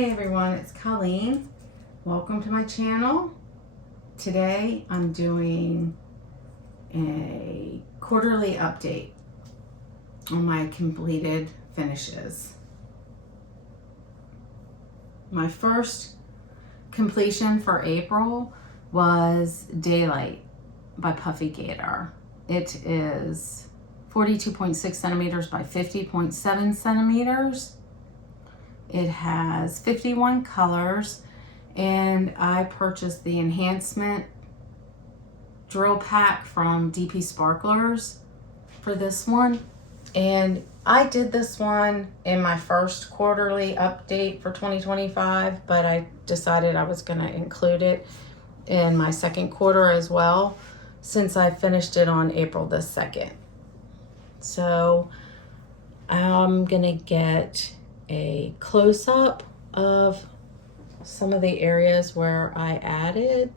Hey everyone, it's Colleen. Welcome to my channel. Today I'm doing a quarterly update on my completed finishes. My first completion for April was Daylight by Puffy Gator. It is 42.6 centimeters by 50.7 centimeters. It has 51 colors, and I purchased the enhancement drill pack from DP Sparklers for this one. And I did this one in my first quarterly update for 2025, but I decided I was going to include it in my second quarter as well, since I finished it on April the 2nd. So I'm going to get a close-up of some of the areas where I added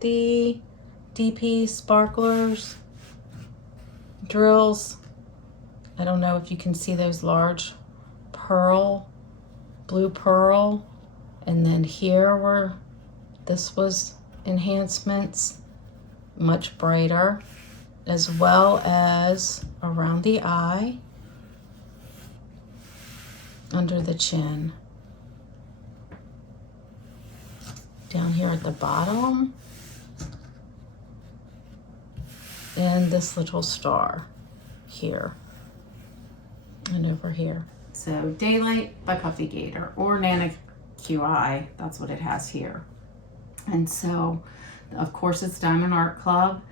the DP Sparklers drills. I don't know if you can see those large blue pearl, and then here where this was enhancements, much brighter, as well as around the eye, under the chin, down here at the bottom, and this little star here and over here. So Daylight by Puffy Gator, or Nana QI, that's what it has here. And so of course it's Diamond Art Club,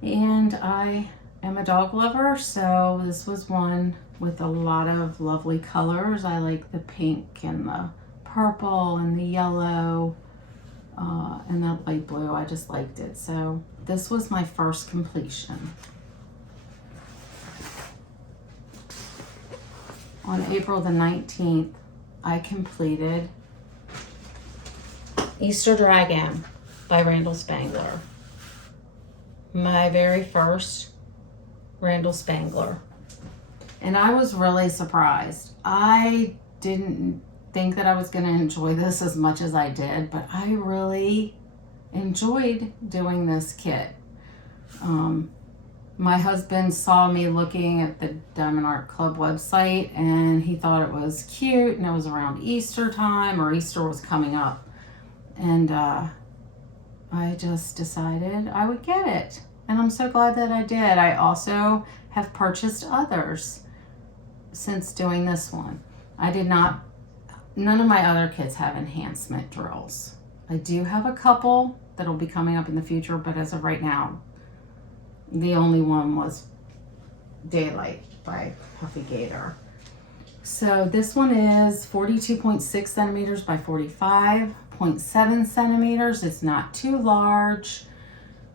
and I am a dog lover, so this was one with a lot of lovely colors. I like the pink and the purple and the yellow and the light blue. I just liked it. So this was my first completion. On April the 19th, I completed Easter Dragon by Randall Spangler. My very first Randall Spangler. And I was really surprised. I didn't think that I was going to enjoy this as much as I did, but I really enjoyed doing this kit. My husband saw me looking at the Diamond Art Club website, and he thought it was cute, and it was around Easter time, or Easter was coming up. And I just decided I would get it. And I'm so glad that I did. I also have purchased others since doing this one. None of my other kits have enhancement drills. I do have a couple that'll be coming up in the future, but as of right now, the only one was Daylight by Puffy Gator. So this one is 42.6 centimeters by 45.7 centimeters. It's not too large,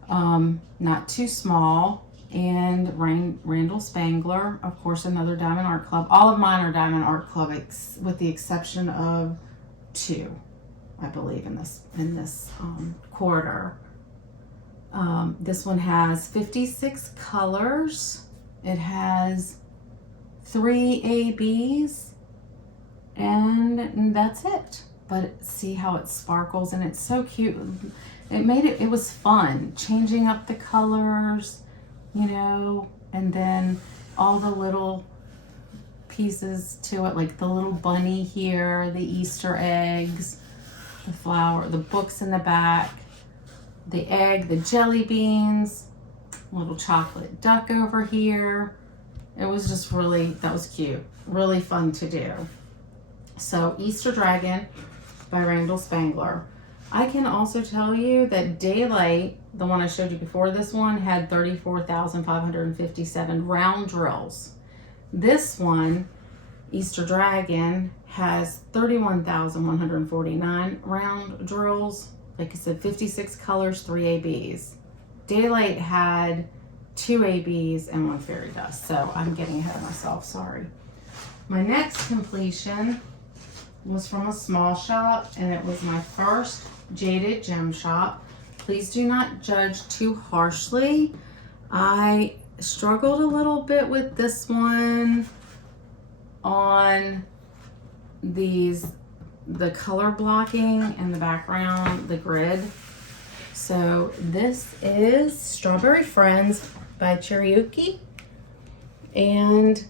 not too small. And Randall Spangler, of course, another Diamond Art Club. All of mine are Diamond Art Club, with the exception of 2, I believe, in this quarter. This one has 56 colors. It has 3 ABs, and that's it. But see how it sparkles, and it's so cute. It was fun changing up the colors, you know, and then all the little pieces to it, like the little bunny here, the Easter eggs, the flower, the books in the back, the egg, the jelly beans, little chocolate duck over here. It was just that was cute, really fun to do. So Easter Dragon by Randall Spangler. I can also tell you that Daylight, the one I showed you before this one, had 34,557 round drills. This one, Easter Dragon, has 31,149 round drills. Like I said, 56 colors, 3 ABs. Daylight had 2 ABs and 1 fairy dust. So I'm getting ahead of myself, sorry. My next completion was from a small shop, and it was my first Jaded Gem shop. Please do not judge too harshly. I struggled a little bit with this one on these the color blocking in the background, the grid. So this is Strawberry Friends by Cherryuki, and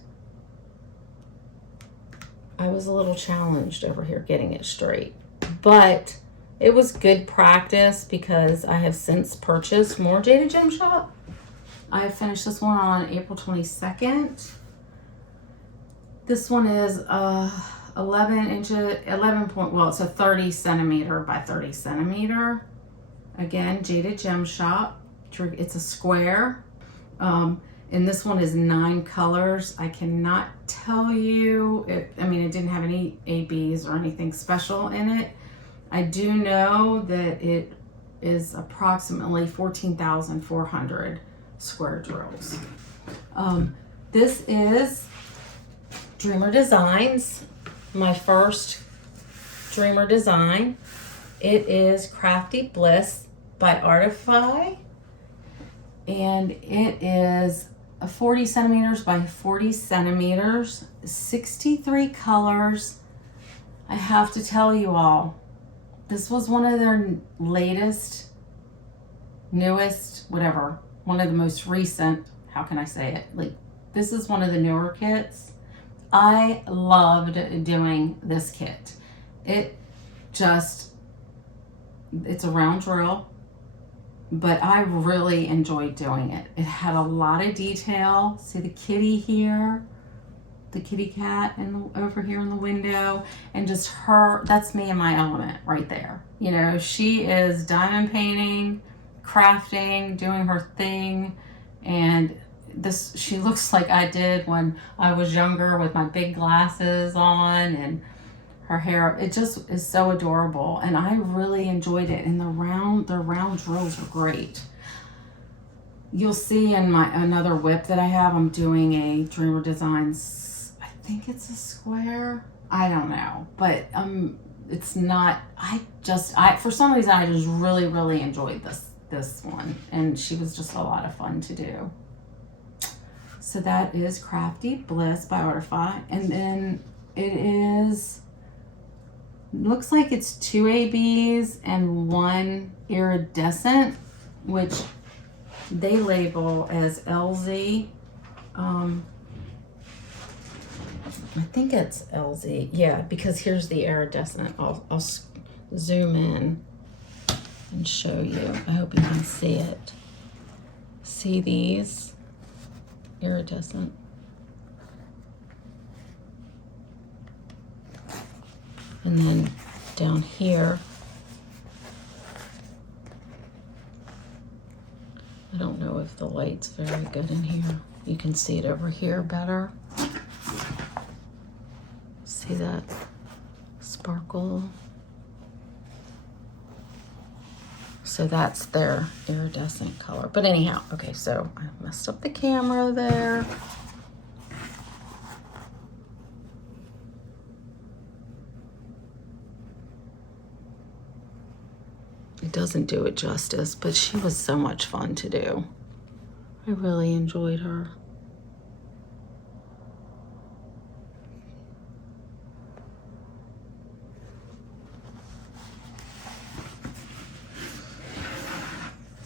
I was a little challenged over here getting it straight, but it was good practice because I have since purchased more Jada Gem Shop. I have finished this one on April 22nd. This one is 11 inches, 11 point, well, it's a 30 centimeter by 30 centimeter. Again, Jada Gem Shop. It's a square. And this one is 9 colors. I cannot tell you, it didn't have any ABs or anything special in it. I do know that it is approximately 14,400 square drills. This is Dreamer Designs, my first Dreamer design. It is Crafty Bliss by Artify, and it is 40 centimeters by 40 centimeters, 63 colors. I have to tell you all, this was one of their latest, newest, whatever, one of the most recent, how can I say it? Like, this is one of the newer kits. I loved doing this kit. It's a round drill, but I really enjoyed doing it. It had a lot of detail. See the kitty here, the kitty cat over here in the window, and just her, that's me in my element right there. You know, she is diamond painting, crafting, doing her thing, and she looks like I did when I was younger with my big glasses on, and her hair, it just is so adorable, and I really enjoyed it. And the round drills are great. You'll see in my another whip that I have, I'm doing a Dreamer Designs, I think it's a square, I don't know, but it's not, for some reason I just really enjoyed this one, and she was just a lot of fun to do. So that is Crafty Bliss by Artify, and then it is, looks like it's 2 ABs and 1 iridescent, which they label as LZ. I think it's LZ, yeah, because here's the iridescent. I'll zoom in and show you. I hope you can see it. See these? Iridescent. And then down here, I don't know if the light's very good in here. You can see it over here better. See that sparkle? So that's their iridescent color. But anyhow, okay, so I messed up the camera there. It doesn't do it justice, but she was so much fun to do. I really enjoyed her.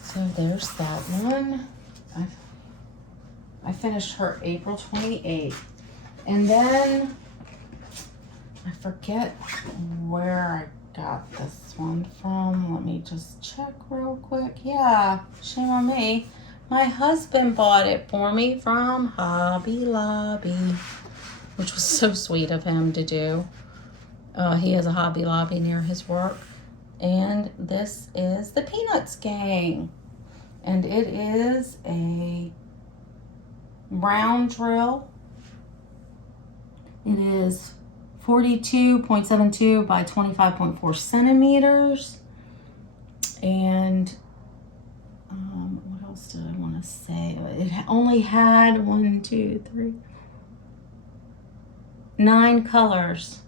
So there's that one. I finished her April 28th. And then I forget where I got this one from. Let me just check real quick. Yeah, shame on me. My husband bought it for me from Hobby Lobby, which was so sweet of him to do. He has a Hobby Lobby near his work. And this is the Peanuts Gang. And it is a round drill. It is 42.72 by 25.4 centimeters. And what else did I want to say? It only had 9 colors.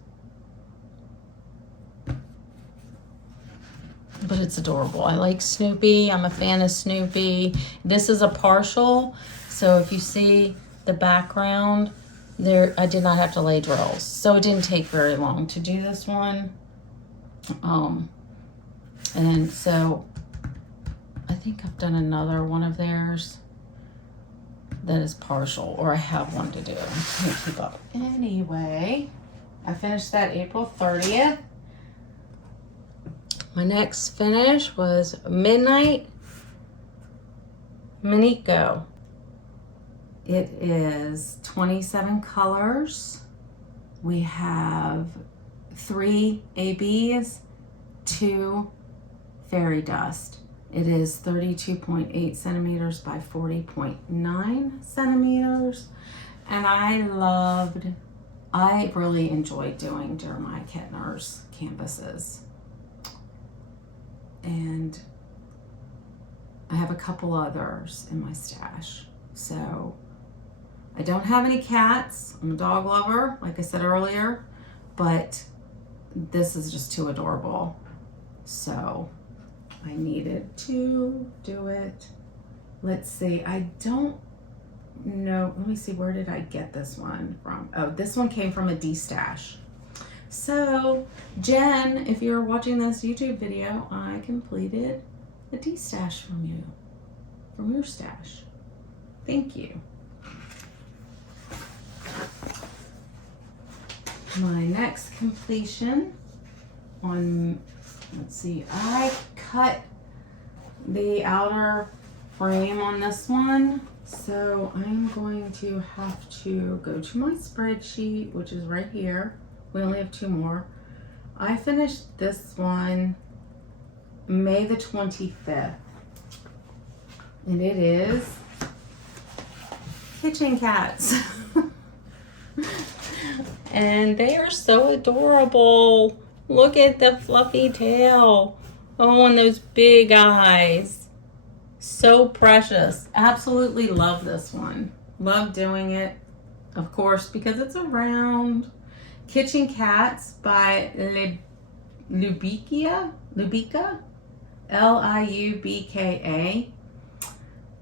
But it's adorable. I like Snoopy. I'm a fan of Snoopy. This is a partial, so if you see the background there, I did not have to lay drills, so it didn't take very long to do this one. And so I think I've done another one of theirs that is partial, or I have one to do. I can't keep up. Anyway, I finished that April 30th. My next finish was Midnight Miniko. It is 27 colors. We have 3 ABs, 2 fairy dust. It is 32.8 centimeters by 40.9 centimeters. And I really enjoyed doing Jeremiah Kettner's canvases. And I have a couple others in my stash. So I don't have any cats. I'm a dog lover, like I said earlier, but this is just too adorable. So I needed to do it. Let's see, I don't know. Let me see, where did I get this one from? Oh, this one came from a destash. So Jen, if you're watching this YouTube video, I completed a destash from you, from your stash. Thank you. My next completion on, let's see, I cut the outer frame on this one, so I'm going to have to go to my spreadsheet, which is right here. We only have 2 more. I finished this one May the 25th, and it is kitchen cats. And they are so adorable. Look at the fluffy tail. Oh, and those big eyes. So precious. Absolutely love this one. Love doing it, of course, because it's a round. Kitchen Cats by Lubica, L-I-U-B-K-A.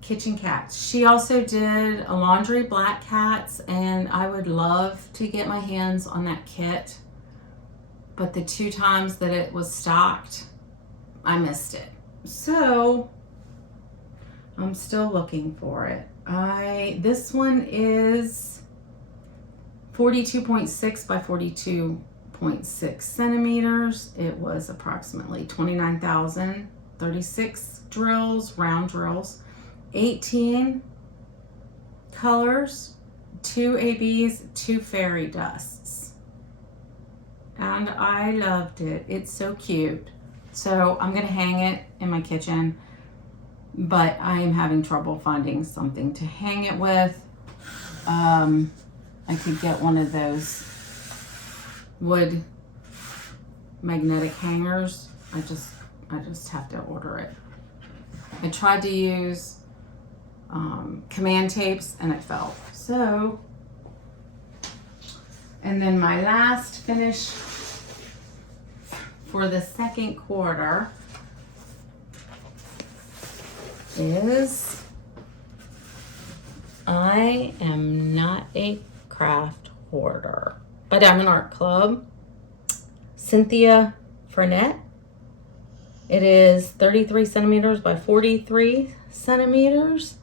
Kitchen Cats. She also did a laundry black cats, and I would love to get my hands on that kit, but the 2 times that it was stocked, I missed it. So I'm still looking for it. This one is 42.6 by 42.6 centimeters. It was approximately 29,000, 36 drills, round drills. 18 colors, 2 ABs, 2 fairy dusts. And I loved it. It's so cute. So I'm gonna hang it in my kitchen, but I am having trouble finding something to hang it with. I could get one of those wood magnetic hangers. I just have to order it. I tried to use command tapes and it fell. So, and then my last finish for the second quarter is I Am Not a Craft Hoarder by Diamond Art Club. Cynthia Frenette. It is 33 centimeters by 43 centimeters.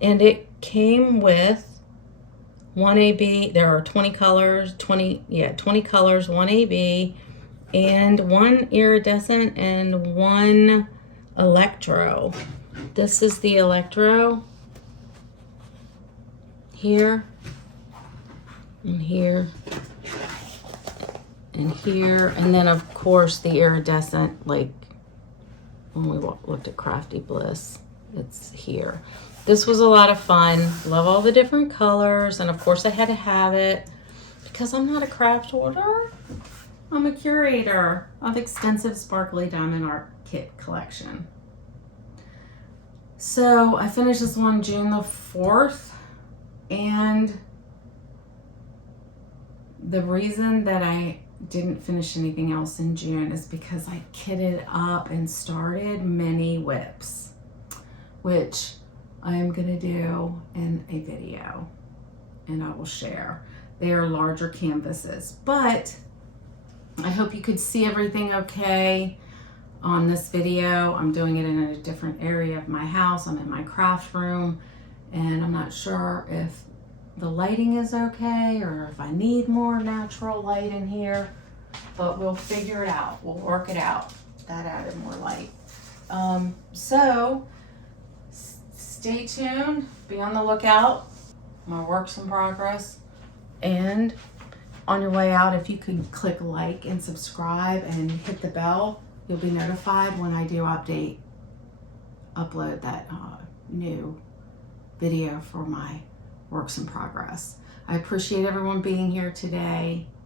And it came with 1 AB. There are 20 colors, 20 colors, 1 AB, and 1 iridescent and 1 electro. This is the electro. Here, and here, and here. And then, of course, the iridescent, like when we looked at Crafty Bliss, it's here. This was a lot of fun. Love all the different colors. And of course I had to have it because I'm not a craft hoarder. I'm a curator of extensive sparkly diamond art kit collection. So I finished this one June the 4th. And the reason that I didn't finish anything else in June is because I kitted up and started mini whips, which I am going to do in a video and I will share. They are larger canvases, but I hope you could see everything okay on this video. I'm doing it in a different area of my house. I'm in my craft room, and I'm not sure if the lighting is okay or if I need more natural light in here, but we'll figure it out. We'll work it out. That added more light. So stay tuned, be on the lookout, my works in progress. And on your way out, if you could click like and subscribe and hit the bell, you'll be notified when I do upload that new video for my works in progress. I appreciate everyone being here today.